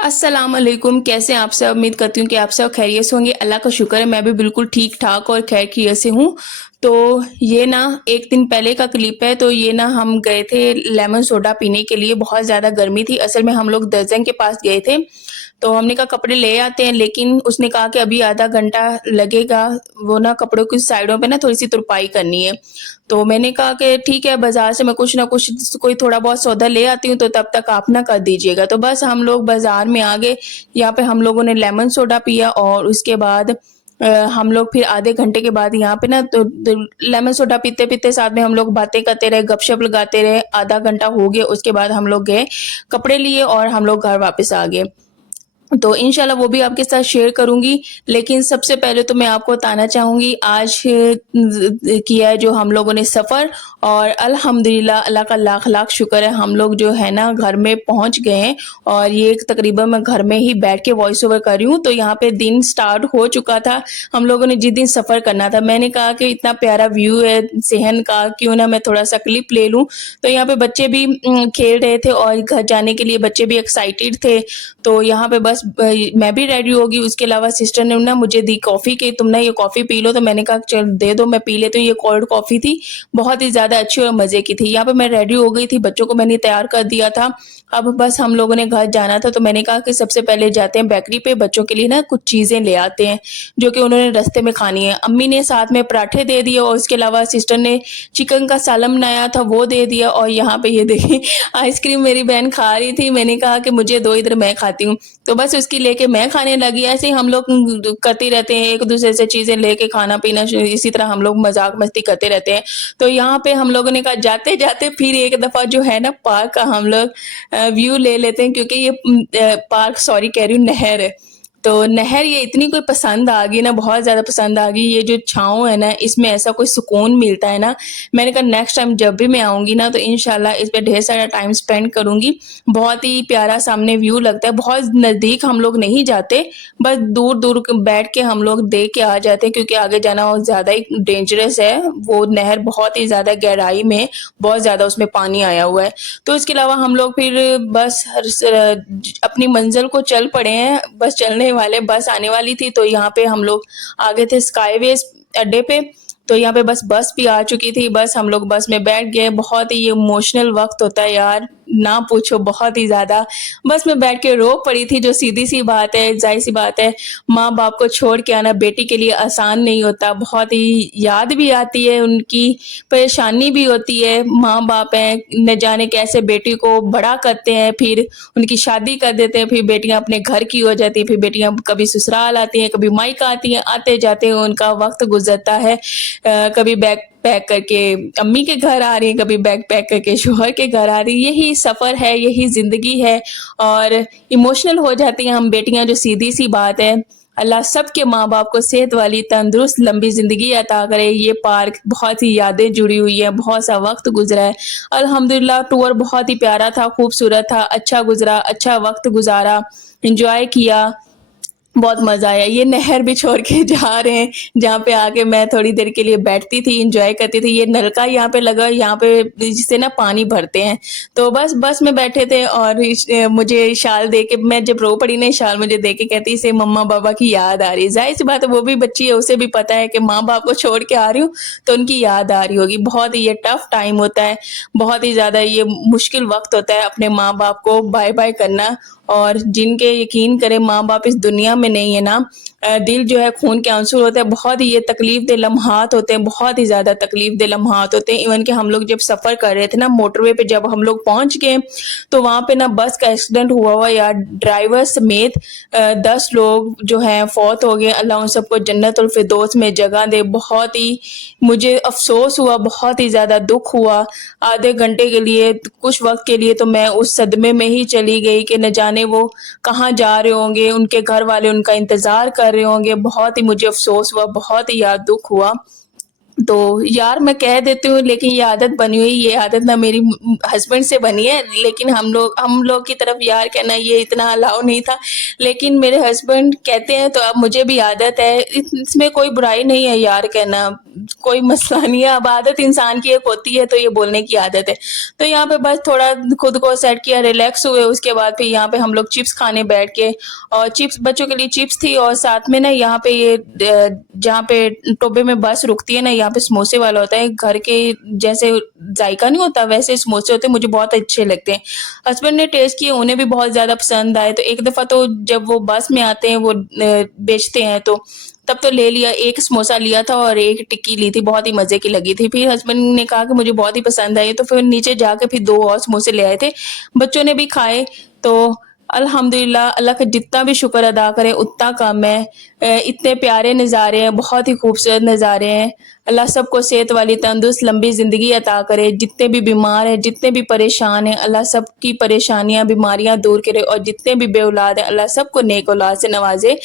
अस्सलाम वालेकुम। कैसे हैं आप सब? उम्मीद करती हूँ कि आप सब खैरियत से होंगे। अल्लाह का शुक्र है मैं भी बिल्कुल ठीक ठाक और खैर खैरियत से हूँ। तो ये ना एक दिन पहले का क्लिप है। तो ये ना हम गए थे लेमन सोडा पीने के लिए, बहुत ज़्यादा गर्मी थी। असल में हम लोग दर्जन के पास गए थे। तो हमने कहा कपड़े ले आते हैं, लेकिन उसने कहा कि अभी आधा घंटा लगेगा। वो ना कपड़ों की साइडों पे ना थोड़ी सी तुरपाई करनी है। तो मैंने कहा कि ठीक है, बाजार से मैं कुछ ना कुछ कोई थोड़ा बहुत सौदा ले आती हूँ, तो तब तक आप ना कर दीजिएगा। तो बस हम लोग बाजार में आ गए। यहाँ पे हम लोगों ने लेमन सोडा पिया और उसके बाद हम लोग फिर आधे घंटे के बाद यहाँ पे ना तो लेमन सोडा पीते पीते साथ में हम लोग बातें करते रहे, गपशप लगाते रहे। आधा घंटा हो गया, उसके बाद हम लोग गए, कपड़े लिए और हम लोग घर वापस आ गए। तो इंशाल्लाह वो भी आपके साथ शेयर करूँगी। लेकिन सबसे पहले तो मैं आपको बताना चाहूँगी आज किया है जो हम लोगों ने सफ़र, और अल्हम्दुलिल्लाह अल्लाह का लाख लाख शुक्र है हम लोग जो है ना घर में पहुँच गए हैं। और ये तकरीबन मैं घर में ही बैठ के वॉइस ओवर कर रही हूँ। तो यहाँ पे दिन स्टार्ट हो चुका था। हम लोगों ने जिस दिन सफ़र करना था, मैंने कहा कि इतना प्यारा व्यू है सेहन का, क्यों ना मैं थोड़ा सा क्लिप ले लूँ। तो यहाँ पे बच्चे भी खेल रहे थे और घर जाने के लिए बच्चे भी एक्साइटेड थे। तो यहाँ पे बस मैं भी रेडी होगी। उसके अलावा सिस्टर ने ना मुझे दी कॉफ़ी कि तुम ना ये कॉफ़ी पी लो। तो मैंने कहा चल दे दो, मैं पी लेती हूँ। ये कोल्ड कॉफ़ी थी, बहुत ही ज़्यादा अच्छी और मज़े की थी। यहाँ पे मैं रेडी हो गई थी, बच्चों को मैंने तैयार कर दिया था। अब बस हम लोगों ने घर जाना था। तो मैंने कहा कि सबसे पहले जाते हैं बेकरी पे, बच्चों के लिए ना कुछ चीज़ें ले आते हैं जो कि उन्होंने रास्ते में खानी है। अम्मी ने साथ में पराठे दे दिए और उसके अलावा सिस्टर ने चिकन का सालन बनाया था, वो दे दिया। और यहाँ पे ये देखिए आइसक्रीम मेरी बहन खा रही थी। मैंने कहा कि मुझे दो, इधर मैं खाती हूँ। तो बस उसकी लेके मैं खाने लगी। ऐसे ही हम लोग करते रहते हैं, एक दूसरे से चीज़ें लेके खाना पीना, इसी तरह हम लोग मजाक मस्ती करते रहते हैं। तो यहाँ पे हम लोगों ने कहा जाते जाते फिर एक दफ़ा जो है ना पार्क का हम लोग व्यू ले लेते हैं, क्योंकि ये पार्क, सॉरी कह रही हूँ, नहर है। तो नहर ये इतनी कोई पसंद आ गई ना, बहुत ज़्यादा पसंद आ गई। ये जो छाँव है ना, इसमें ऐसा कोई सुकून मिलता है ना। मैंने कहा नेक्स्ट टाइम जब भी मैं आऊँगी ना, तो इंशाल्लाह इस पे ढेर सारा टाइम स्पेंड करूँगी। बहुत ही प्यारा सामने व्यू लगता है। बहुत नज़दीक हम लोग नहीं जाते, बस दूर-दूर बैठ के हम लोग देख के आ जाते हैं, क्योंकि आगे जाना बहुत ज़्यादा ही डेंजरस है। वो नहर बहुत ही ज़्यादा गहराई में, बहुत ज़्यादा उसमें पानी आया हुआ है। तो इसके अलावा हम लोग फिर बस अपनी मंजिल को चल पड़े हैं, बस चलने वाले, बस आने वाली थी। तो यहाँ पे हम लोग आ गए थे स्काईवेज अड्डे पे। तो यहाँ पे बस भी आ चुकी थी। बस हम लोग बस में बैठ गए। बहुत ही ये इमोशनल वक्त होता है यार, ना पूछो, बहुत ही ज़्यादा। बस में बैठ के रो पड़ी थी, जो सीधी सी बात है, जाहिर सी बात है। माँ बाप को छोड़ के आना बेटी के लिए आसान नहीं होता। बहुत ही याद भी आती है उनकी, परेशानी भी होती है। माँ बाप हैं, न जाने कैसे बेटी को बड़ा करते हैं, फिर उनकी शादी कर देते हैं, फिर बेटियां अपने घर की हो जाती हैं, फिर बेटियां कभी ससुराल आती हैं, कभी मायका आती हैं। आते जाते उनका वक्त गुजरता है। कभी बैग पैक करके अम्मी के घर आ रही है, कभी बैग पैक करके शोहर के घर आ रही है। यही सफ़र है, यही ज़िंदगी है। और इमोशनल हो जाती हैं हम बेटियां, जो सीधी सी बात है। अल्लाह सबके माँ बाप को सेहत वाली, तंदुरुस्त, लंबी ज़िंदगी अता करे। ये पार्क बहुत ही यादें जुड़ी हुई है, बहुत सा वक्त गुजरा है। अल्हम्दुलिल्लाह टूर बहुत ही प्यारा था, खूबसूरत था, अच्छा गुजरा, अच्छा वक्त गुजारा, इंजॉय किया, बहुत मज़ा आया। ये नहर भी छोड़ के जा रहे हैं, जहाँ पे आके मैं थोड़ी देर के लिए बैठती थी, एंजॉय करती थी। ये नलका यहाँ पे लगा, यहाँ पे जिससे ना पानी भरते हैं। तो बस में बैठे थे और मुझे शाल दे के, मैं जब रो पड़ी ना, शाल मुझे दे के कहती इसे मम्मा पापा की याद आ रही है। जाहिर सी बात है, वो भी बच्ची है, उसे भी पता है कि माँ बाप को छोड़ के आ रही हूँ तो उनकी याद आ रही होगी। बहुत ही ये टफ टाइम होता है, बहुत ही ज़्यादा ये मुश्किल वक्त होता है अपने माँ बाप को बाय बाय करना। और जिनके यकीन करें माँ बाप इस दुनिया में नहीं है ना, दिल जो है खून के आंसू होते हैं। बहुत ही ये तकलीफ दे लम्हात होते हैं, बहुत ही ज़्यादा तकलीफ दे लम्हात होते हैं। इवन कि हम लोग जब सफ़र कर रहे थे ना, मोटरवे पे जब हम लोग पहुँच गए, तो वहाँ पे ना बस का एक्सीडेंट हुआ यार। ड्राइवर समेत 10 लोग जो हैं फौत हो गए। अल्लाह उन सबको जन्नतुल फिरदौस में जगह दे। बहुत ही मुझे अफसोस हुआ, बहुत ही ज़्यादा दुख हुआ। आधे घंटे के लिए, कुछ वक्त के लिए तो मैं उस सदमे में ही चली गई कि न जाने वो कहाँ जा रहे होंगे, उनके घर वाले उनका इंतज़ार कर रहे होंगे। बहुत ही मुझे अफसोस हुआ, बहुत ही यार दुख हुआ। तो यार मैं कह देती हूँ, लेकिन ये आदत बनी हुई, ये आदत ना मेरी हस्बैंड से बनी है। लेकिन हम लोग की तरफ यार कहना ये इतना अलाउ नहीं था, लेकिन मेरे हस्बैंड कहते हैं तो अब मुझे भी आदत है। इसमें कोई बुराई नहीं है यार कहना। कोई मसला नहीं है, अब आदत इंसान की एक होती है, तो ये बोलने की आदत है। तो यहाँ पे बस थोड़ा खुद को सेट किया, रिलैक्स हुए, उसके बाद फिर यहाँ पे हम लोग चिप्स खाने बैठ के, और चिप्स बच्चों के लिए चिप्स थी, और साथ में ना यहाँ पे ये जहाँ पे टोबे में बस रुकती है ना, यहाँ पे समोसे वाला होता है, घर के जैसे जायका नहीं होता वैसे समोसे होते हैं, मुझे बहुत अच्छे लगते हैं। हस्बैंड ने टेस्ट किए, उन्हें भी बहुत ज़्यादा पसंद आए। तो एक दफ़ा तो जब वो बस में आते हैं, वो बेचते हैं, तो तब तो ले लिया, एक समोसा लिया था और एक टिक्की ली थी, बहुत ही मज़े की लगी थी। फिर हस्बैंड ने कहा कि मुझे बहुत ही पसंद आई, तो फिर नीचे जाके फिर 2 और समोसे ले आए थे, बच्चों ने भी खाए। तो अल्हम्दुलिल्लाह, अल्लाह का जितना भी शुक्र अदा करें उतना कम है। इतने प्यारे नज़ारे हैं, बहुत ही खूबसूरत नज़ारे हैं। अल्लाह सबको सेहत वाली तंदुरुस्त लंबी ज़िंदगी अता करे। जितने भी बीमार हैं, जितने भी परेशान हैं, अल्लाह सबकी परेशानियां बीमारियां दूर करे, और जितने भी बेऔलाद हैं, अल्लाह सबको नेक औलाद से नवाजे।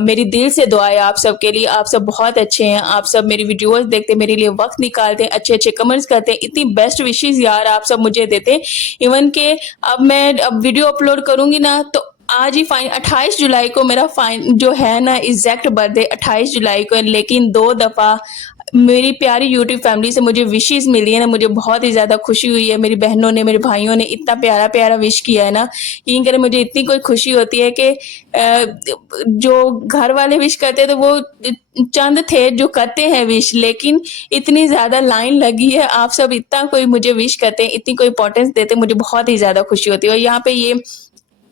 मेरी दिल से दुआ है आप सब के लिए। आप सब बहुत अच्छे हैं, आप सब मेरी वीडियोस देखते, मेरे लिए वक्त निकालते हैं, अच्छे अच्छे कमेंट्स करते हैं, इतनी बेस्ट विशेस यार आप सब मुझे देते हैं। इवन के अब वीडियो अपलोड करूंगी ना, तो आज ही 28 जुलाई को मेरा जो है ना एग्जैक्ट बर्थडे 28 जुलाई को है, लेकिन 2 दफ़ा मेरी प्यारी यूट्यूब फैमिली से मुझे विशेस मिली है ना, मुझे बहुत ही ज़्यादा खुशी हुई है। मेरी बहनों ने, मेरे भाइयों ने इतना प्यारा प्यारा विश किया है ना, यकीन करें मुझे इतनी कोई खुशी होती है कि जो घर वाले विश करते हैं तो वो चंद थे जो करते हैं विश, लेकिन इतनी ज़्यादा लाइन लगी है, आप सब इतना कोई मुझे विश करते हैं, इतनी कोई इंपॉर्टेंस देते हैं, मुझे बहुत ही ज़्यादा खुशी होती है। और यहाँ पे ये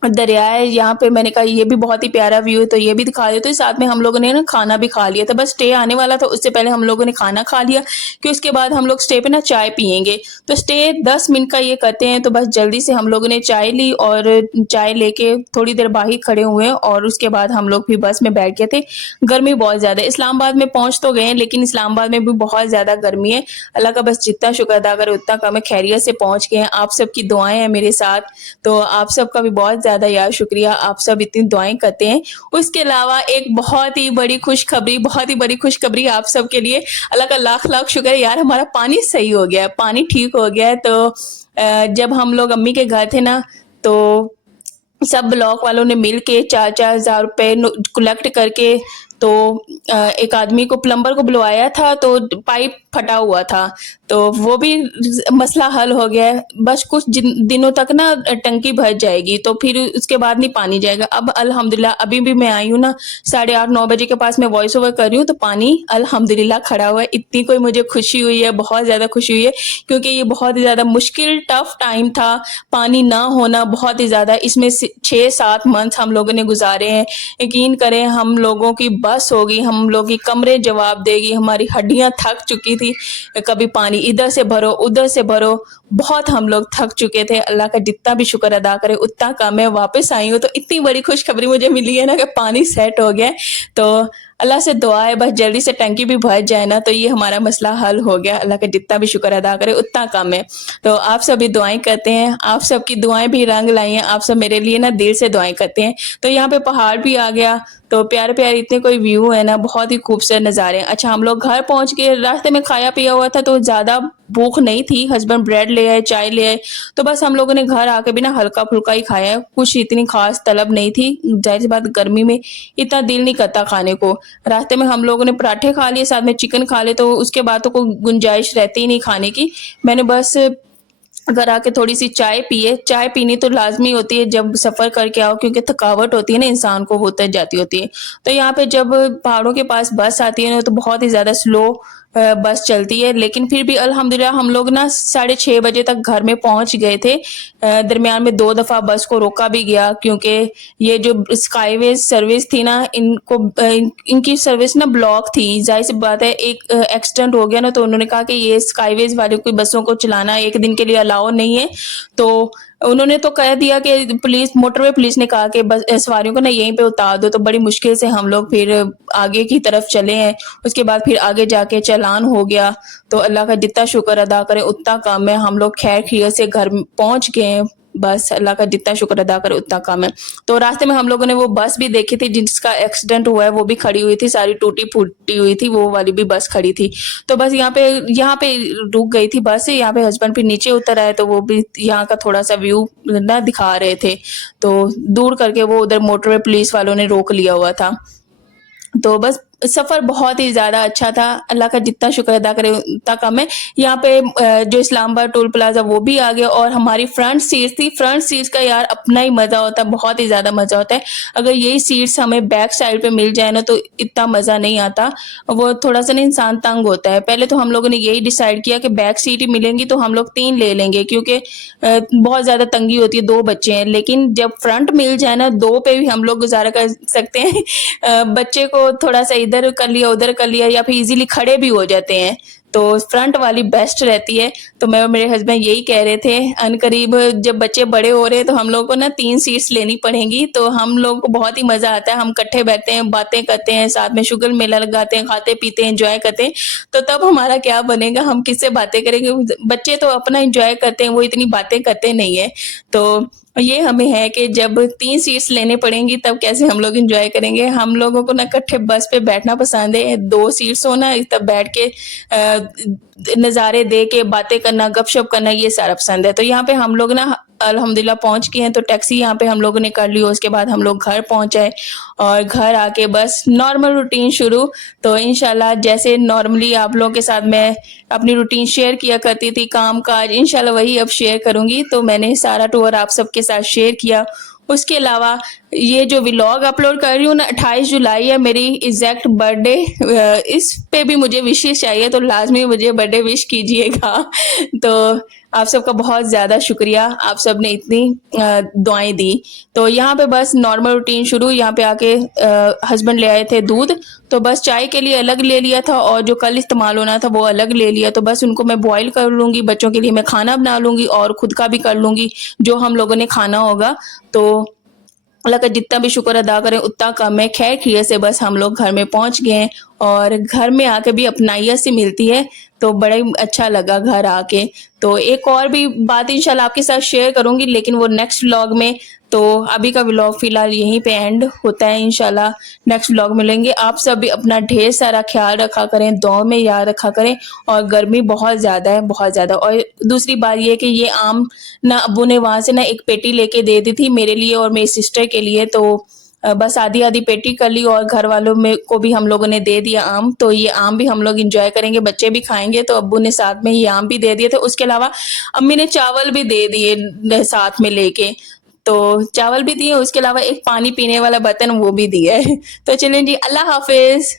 दरिया है, यहाँ पे मैंने कहा ये भी बहुत ही प्यारा व्यू है, तो ये भी दिखा देते। तो साथ में हम लोगों ने ना खाना भी खा लिया था, बस स्टे आने वाला था, उससे पहले हम लोगों ने खाना खा लिया, कि उसके बाद हम लोग स्टे पे ना चाय पियेंगे। तो स्टे 10 मिनट का ये करते हैं, तो बस जल्दी से हम लोगों ने चाय ली, और चाय लेके थोड़ी देर बाहर खड़े हुए, और उसके बाद हम लोग भी बस में बैठ गए थे। गर्मी बहुत ज़्यादा, इस्लामाबाद में पहुँच तो गए हैं, लेकिन इस्लामाबाद में भी बहुत ज़्यादा गर्मी है। अल्लाह का बस जितना शुक्र अदा करे उतना कम है, खैरियत से पहुँच गए हैं। आप सबकी दुआएं हैं मेरे साथ, तो आप सबका भी बहुत ज़्यादा यार शुक्रिया, आप सब इतनी दुआएं करते हैं। उसके अलावा एक बहुत ही बड़ी खुशखबरी आप सब के लिए। अल्लाह का लाख लाख शुक्र है यार, हमारा पानी सही हो गया है, पानी ठीक हो गया है। तो जब हम लोग अम्मी के घर थे ना, तो सब ब्लॉक वालों ने मिल के 4-4 हज़ार रुपये कलेक्ट करके, तो एक आदमी को, प्लम्बर को बुलवाया था, तो पाइप फटा हुआ था, तो वो भी मसला हल हो गया है। बस कुछ दिनों तक ना टंकी भर जाएगी, तो फिर उसके बाद नहीं पानी जाएगा। अब अल्हम्दुलिल्लाह अभी भी मैं आई हूँ ना 8:30-9 बजे के पास मैं वॉइस ओवर कर रही हूँ, तो पानी अल्हम्दुलिल्लाह खड़ा हुआ है। इतनी कोई मुझे खुशी हुई है, बहुत ज़्यादा खुशी हुई है, क्योंकि ये बहुत ही ज़्यादा मुश्किल टफ टाइम था, पानी ना होना बहुत ही ज़्यादा। इसमें 6-7 मंथ हम लोगों ने गुजारे हैं। यकीन करें, हम लोगों की बस होगी, हम लोग की कमरे जवाब देगी, हमारी हड्डियां थक चुकी थी, कभी पानी इधर से भरो उधर से भरो, बहुत हम लोग थक चुके थे। अल्लाह का जितना भी शुक्र अदा करे उतना कम है। वापस आई हूँ तो इतनी बड़ी खुशखबरी मुझे मिली है ना कि पानी सेट हो गया है। तो अल्लाह से दुआ है बस जल्दी से टंकी भी भर जाए ना, तो ये हमारा मसला हल हो गया। अल्लाह का जितना भी शुक्र अदा करे उतना कम है। तो आप सभी दुआएं करते हैं, आप सबकी दुआएं भी रंग लाई हैं, आप सब मेरे लिए ना दिल से दुआएं करते हैं। तो यहाँ पे पहाड़ भी आ गया, तो प्यारे प्यारे इतने कोई व्यू है ना, बहुत ही खूबसूरत नज़ारे हैं। अच्छा, हम लोग घर पहुंच गए, रास्ते में खाया पिया हुआ था, तो ज़्यादा भूख नहीं थी। हस्बैंड ब्रेड ले आए, चाय ले आए, तो बस हम लोगों ने घर आके भी ना हल्का फुल्का ही खाया है, कुछ इतनी खास तलब नहीं थी। जाहिर सी बात गर्मी में इतना दिल नहीं करता खाने को। रास्ते में हम लोगों ने पराठे खा लिए, साथ में चिकन खा लिए, तो उसके बाद तो कोई गुंजाइश रहती ही नहीं खाने की। मैंने बस घर आके थोड़ी सी चाय पिए। चाय पीनी तो लाजमी होती है जब सफ़र करके आओ, क्योंकि थकावट होती है ना इंसान को, वो उतर जाती होती है। तो यहाँ पे जब पहाड़ों के पास बस आती है ना, तो बहुत ही ज़्यादा स्लो बस चलती है, लेकिन फिर भी अल्हम्दुलिल्लाह हम लोग ना 6:30 बजे तक घर में पहुंच गए थे। दरमियान में 2 दफ़ा बस को रोका भी गया, क्योंकि ये जो स्काईवेज सर्विस थी ना, इनकी सर्विस ना ब्लॉक थी। जाहिर सी बात है, एक एक्सीडेंट हो गया ना, तो उन्होंने कहा कि ये स्काईवेज वाले की बसों को चलाना 1 दिन के लिए अलाउ नहीं है। तो उन्होंने तो कह दिया कि मोटरवे पुलिस ने कहा कि बस सवारियों को ना यहीं पे उतार दो। तो बड़ी मुश्किल से हम लोग फिर आगे की तरफ चले हैं। उसके बाद फिर आगे जाके चालान हो गया। तो अल्लाह का जितना शुक्र अदा करें उतना कम है। हम लोग खैर खैरियत से घर पहुंच गए हैं। बस अल्लाह का जितना शुक्र अदा करे उतना कम है। तो रास्ते में हम लोगों ने वो बस भी देखी थी जिसका एक्सीडेंट हुआ है, वो भी खड़ी हुई थी, सारी टूटी फूटी हुई थी, वो वाली भी बस खड़ी थी। तो बस यहाँ पे रुक गई थी बस। यहाँ पे हस्बैंड फिर नीचे उतर आए, तो वो भी यहाँ का थोड़ा सा व्यू ना दिखा रहे थे। तो दूर करके वो उधर मोटरवे पुलिस वालों ने रोक लिया हुआ था। तो बस सफ़र बहुत ही ज़्यादा अच्छा था, अल्लाह का जितना शुक्र अदा करें उतना कम है। यहाँ पे जो इस्लामाबाद टोल प्लाज़ा वो भी आ गया और हमारी फ्रंट सीट थी, फ्रंट सीट्स का यार अपना ही मज़ा होता है, बहुत ही ज़्यादा मज़ा होता है। अगर यही सीट्स हमें बैक साइड पे मिल जाए ना तो इतना मज़ा नहीं आता, वो थोड़ा-सा ना इंसान तंग होता है। पहले तो हम लोगों ने यही डिसाइड किया कि बैक सीट ही मिलेंगी तो हम लोग 3 ले लेंगे क्योंकि बहुत ज़्यादा तंगी होती है, 2 बच्चे हैं। लेकिन जब फ्रंट मिल जाए ना 2 पे भी हम लोग गुज़ारा कर सकते हैं। बच्चे को थोड़ा-सा इधर कर लिया, उधर कर लिया या फिर ईज़िली खड़े भी हो जाते हैं। तो फ्रंट वाली बेस्ट रहती है। तो मैं और मेरे हस्बैंड यही कह रहे थे अनकरीब जब बच्चे बड़े हो रहे हैं तो हम लोगों को ना 3 सीट्स लेनी पड़ेंगी, तो हम लोगों को बहुत ही मज़ा आता है। हम इकट्ठे बैठते हैं, बातें करते हैं, साथ में शुगर मेला लगाते हैं, खाते-पीते हैं, एन्जॉय करते हैं। तो तब हमारा क्या बनेगा, हम किससे बातें करेंगे? बच्चे तो अपना एन्जॉय करते हैं, वो इतनी बातें करते नहीं है। तो ये हमें है कि जब 3 सीट्स लेने पड़ेंगी तब कैसे हम लोग एन्जॉय करेंगे। हम लोगों को ना इकट्ठे बस पे बैठना पसंद है, 2 सीट्स हो ना तब बैठ के नज़ारे दे के बातें करना, गपशप करना ये सारा पसंद है। तो यहाँ पे हम लोग ना अल्हम्दुलिल्लाह पहुँच गए हैं, तो टैक्सी यहाँ पे हम लोगों ने कर ली। उसके बाद हम लोग घर पहुँच आए और घर आके बस नॉर्मल रूटीन शुरू। तो इंशाल्लाह जैसे नॉर्मली आप लोगों के साथ मैं अपनी रूटीन शेयर किया करती थी, काम-काज, इंशाल्लाह वही अब शेयर करूँगी। तो मैंने सारा टूर आप सबके साथ शेयर किया। उसके अलावा ये जो व्लॉग अपलोड कर रही हूँ ना 28 जुलाई है मेरी एग्जैक्ट बर्थडे, इस पे भी मुझे विशेष चाहिए तो लाजमी मुझे बर्थडे विश कीजिएगा। तो आप सबका बहुत ज़्यादा शुक्रिया, आप सब ने इतनी दुआएं दी। तो यहाँ पे बस नॉर्मल रूटीन शुरू। यहाँ पे आके हस्बैंड ले आए थे दूध, तो बस चाय के लिए अलग ले लिया था और जो कल इस्तेमाल होना था वो अलग ले लिया। तो बस उनको मैं बॉईल कर लूँगी, बच्चों के लिए मैं खाना बना लूँगी और खुद का भी कर लूँगी जो हम लोगों ने खाना होगा। तो अल्लाह का जितना भी शुक्र अदा करें उतना कम है। खैर खैरियत से बस हम लोग घर में पहुंच गए हैं और घर में आके भी अपनाइयत सी मिलती है, तो बड़ा ही अच्छा लगा घर आके। तो एक और भी बात इंशाल्लाह आपके साथ शेयर करूंगी लेकिन वो नेक्स्ट व्लॉग में। तो अभी का व्लॉग फिलहाल यहीं पे एंड होता है, इंशाल्लाह नेक्स्ट व्लॉग मिलेंगे। आप सब भी अपना ढेर सारा ख्याल रखा करें, दुआ में याद रखा करें। और गर्मी बहुत ज़्यादा है, बहुत ज़्यादा। और दूसरी बात ये है कि ये आम ना अब्बू ने वहाँ से ना एक पेटी लेके दे दी थी मेरे लिए और मेरी सिस्टर के लिए। तो बस आधी आधी पेटी कर ली और घर वालों में को भी हम लोगों ने दे दिया आम। तो ये आम भी हम लोग इंजॉय करेंगे, बच्चे भी खाएंगे। तो अब्बू ने साथ में ये आम भी दे दिए थे। उसके अलावा अम्मी ने चावल भी दे दिए साथ में लेके, तो चावल भी दिए। उसके अलावा एक पानी पीने वाला बर्तन वो भी दिया है। तो चलें जी, अल्लाह हाफिज।